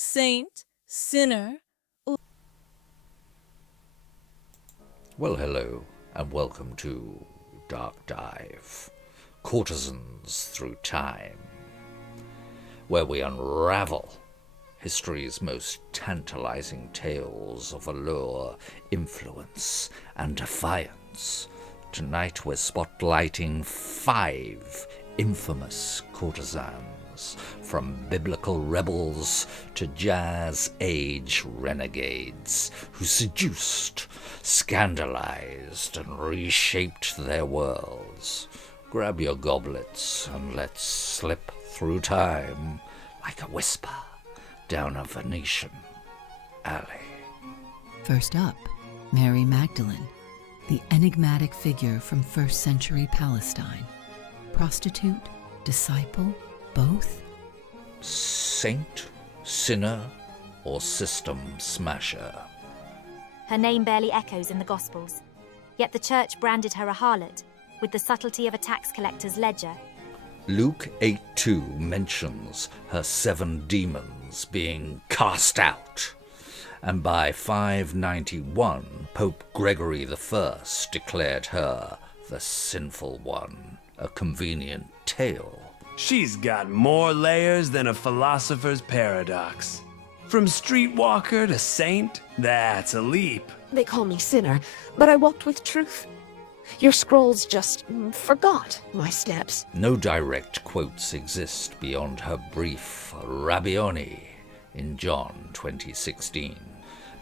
saint, sinner, Well, hello, and welcome to Dark Dive, Courtesans Through Time, where we unravel history's most tantalizing tales of allure, influence, and defiance. Tonight we're spotlighting 5 infamous courtesans, from biblical rebels to jazz-age renegades who seduced, scandalized, and reshaped their worlds. Grab your goblets and let's slip through time like a whisper down a Venetian alley. First up, Mary Magdalene, the enigmatic figure from first century Palestine. Prostitute, disciple, both? Saint, sinner, or system smasher? Her name barely echoes in the Gospels, yet the Church branded her a harlot with the subtlety of a tax collector's ledger. Luke 8:2 mentions her 7 demons being cast out, and by 591 Pope Gregory I declared her the sinful one, a convenient tale. She's got more layers than a philosopher's paradox. From streetwalker to saint, that's a leap. They call me sinner, but I walked with truth. Your scrolls just forgot my steps. No direct quotes exist beyond her brief Rabboni in John 20:16.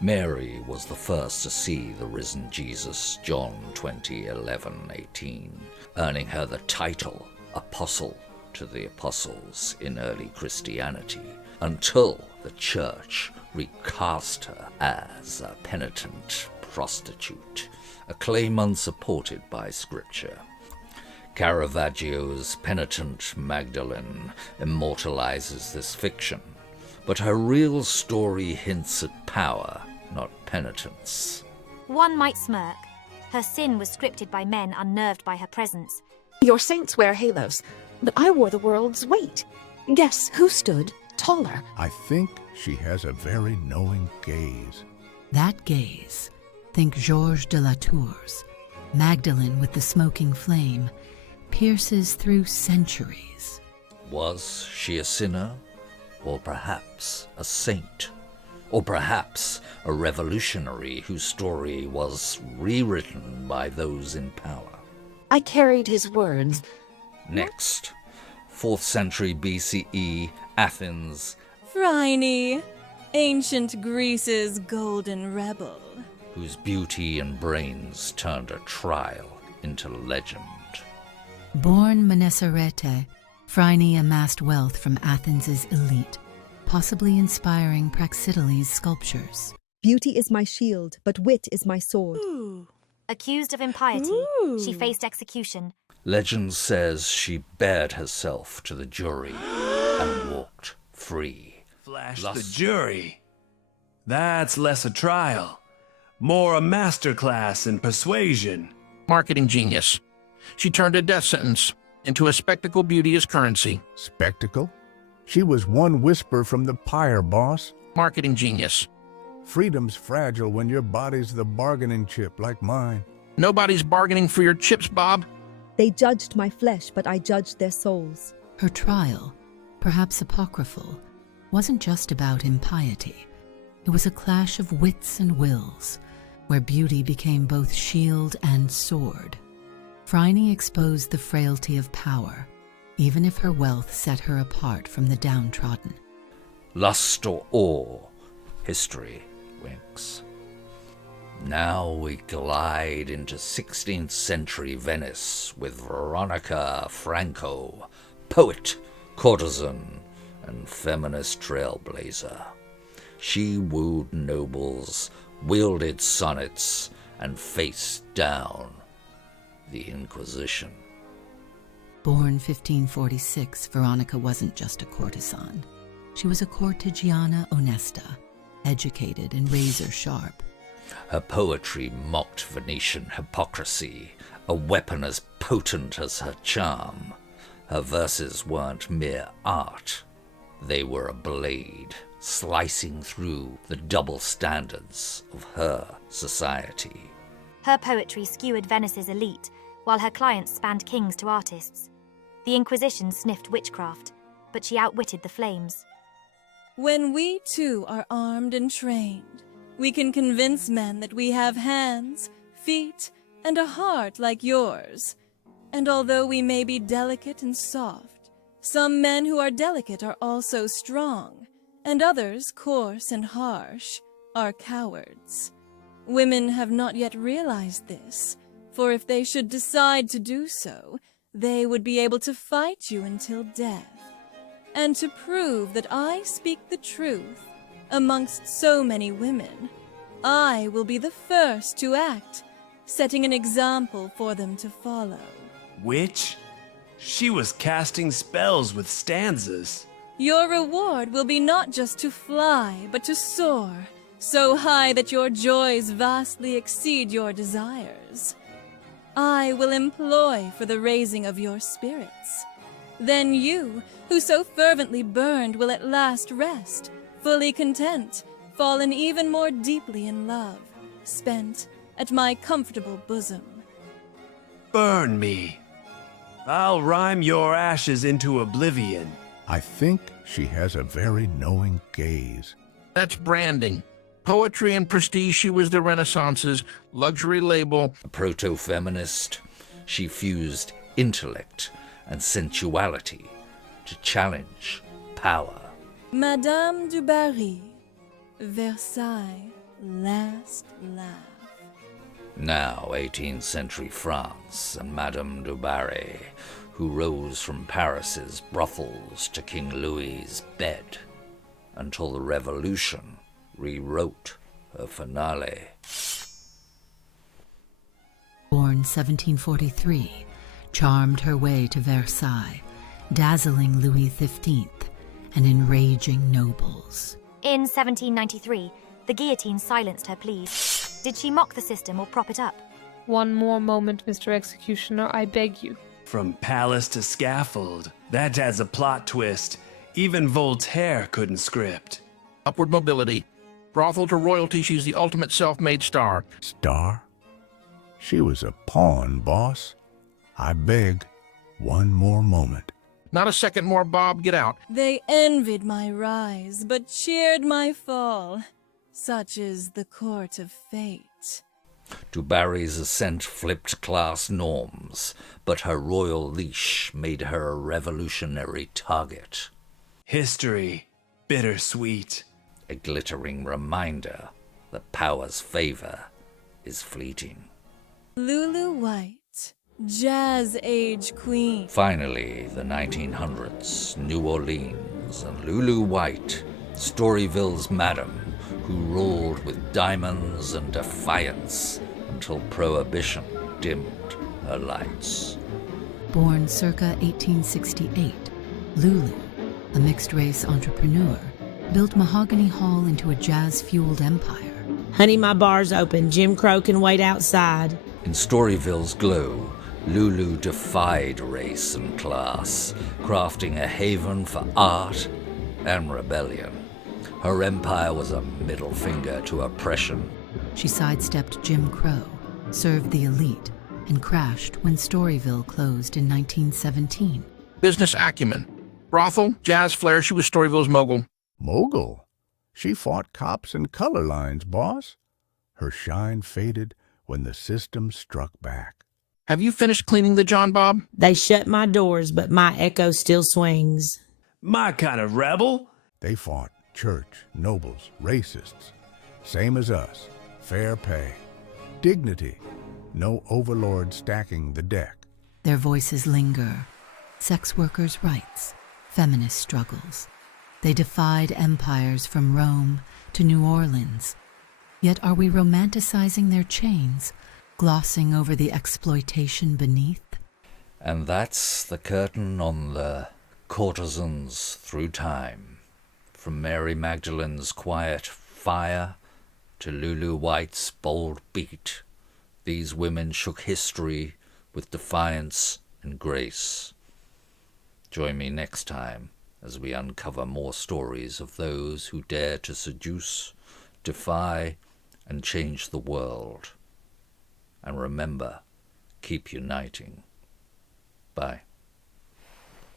Mary was the first to see the risen Jesus, John 20:11-18, earning her the title Apostle to the Apostles in early Christianity, until the Church recast her as a penitent prostitute, a claim unsupported by Scripture. Caravaggio's Penitent Magdalene immortalizes this fiction, but her real story hints at power, not penitence. One might smirk. Her sin was scripted by men unnerved by her presence. Your saints wear halos, but I wore the world's weight. Guess who stood taller? I think she has a very knowing gaze. That gaze, think Georges de la Tour's, Magdalene with the smoking flame, pierces through centuries. Was she a sinner? Or perhaps a saint? Or perhaps a revolutionary whose story was rewritten by those in power? I carried his words. Next, 4th century BCE, Athens, Phryne, ancient Greece's golden rebel. whose beauty and brains turned a trial into legend. Born Mneserete, Phryne amassed wealth from Athens' elite, possibly inspiring Praxiteles' sculptures. Beauty is my shield, but wit is my sword. Ooh. Accused of impiety, Ooh. she faced execution. Legend says she bared herself to the jury and walked free. Flash Lust. the jury. That's less a trial, more a masterclass in persuasion. Marketing genius. She turned a death sentence into a spectacle beauty as currency. Spectacle? She was one whisper from the pyre, boss. Marketing genius. Freedom's fragile when your body's the bargaining chip like mine. Nobody's bargaining for your chips, Bob. They judged my flesh, but I judged their souls. Her trial, perhaps apocryphal, wasn't just about impiety. It was a clash of wits and wills, where beauty became both shield and sword. Phryne exposed the frailty of power, even if her wealth set her apart from the downtrodden. Lust or awe, history winks. Now we glide into 16th century Venice with Veronica Franco, poet, courtesan, and feminist trailblazer. She wooed nobles, wielded sonnets, and faced down the Inquisition. Born 1546, Veronica wasn't just a courtesan. She was a cortegiana onesta, educated and razor-sharp. Her poetry mocked Venetian hypocrisy, a weapon as potent as her charm. Her verses weren't mere art. They were a blade slicing through the double standards of her society. Her poetry skewered Venice's elite, while her clients spanned kings to artists. The Inquisition sniffed witchcraft, but she outwitted the flames. When we too are armed and trained, we can convince men that we have hands, feet, and a heart like yours. And although we may be delicate and soft, some men who are delicate are also strong, and others, coarse and harsh, are cowards. Women have not yet realized this, for if they should decide to do so, they would be able to fight you until death. And to prove that I speak the truth amongst so many women, I will be the first to act, setting an example for them to follow. Witch? She was casting spells with stanzas. Your reward will be not just to fly, but to soar, so high that your joys vastly exceed your desires. I will employ for the raising of your spirits. Then you, who so fervently burned, will at last rest, fully content, fallen even more deeply in love, spent at my comfortable bosom. Burn me. I'll rhyme your ashes into oblivion. I think she has a very knowing gaze. That's branding. Poetry and prestige, she was the Renaissance's luxury label. A proto-feminist, she fused intellect and sensuality to challenge power. Madame du Barry, Versailles, last laugh. Now 18th century France and Madame du Barry, who rose from Paris's brothels to King Louis's bed, until the Revolution rewrote her finale. Born 1743, charmed her way to Versailles, dazzling Louis XV and enraging nobles. In 1793, the guillotine silenced her pleas. Did she mock the system or prop it up? One more moment, Mr. Executioner, I beg you. From palace to scaffold. That has a plot twist. Even Voltaire couldn't script. Upward mobility. Brothel to royalty, she's the ultimate self-made star. Star? She was a pawn, boss. I beg, one more moment. Not a second more, Bob. Get out. They envied my rise, but cheered my fall. Such is the court of fate. Du Barry's ascent flipped class norms, but her royal leash made her a revolutionary target. History, bittersweet. A glittering reminder that power's favor is fleeting. Lulu White, Jazz Age Queen. Finally, the 1900s, New Orleans, and Lulu White, Storyville's madam, who ruled with diamonds and defiance until Prohibition dimmed her lights. Born circa 1868, Lulu, a mixed-race entrepreneur, built Mahogany Hall into a jazz-fueled empire. Honey, my bar's open. Jim Crow can wait outside. In Storyville's glow, Lulu defied race and class, crafting a haven for art and rebellion. Her empire was a middle finger to oppression. She sidestepped Jim Crow, served the elite, and crashed when Storyville closed in 1917. Business acumen. Brothel, jazz flair, she was Storyville's mogul. Mogul? She fought cops and color lines, boss. Her shine faded when the system struck back. Have you finished cleaning the John, Bob? They shut my doors, but my echo still swings. My kind of rebel? They fought church, nobles, racists. Same as us. Fair pay. Dignity. No overlord stacking the deck. Their voices linger. Sex workers' rights, feminist struggles. They defied empires from Rome to New Orleans. Yet are we romanticizing their chains, glossing over the exploitation beneath? And that's the curtain on the courtesans through time. From Mary Magdalene's quiet fire to Lulu White's bold beat, these women shook history with defiance and grace. Join me next time as we uncover more stories of those who dare to seduce, defy, and change the world. And remember, keep uniting. Bye.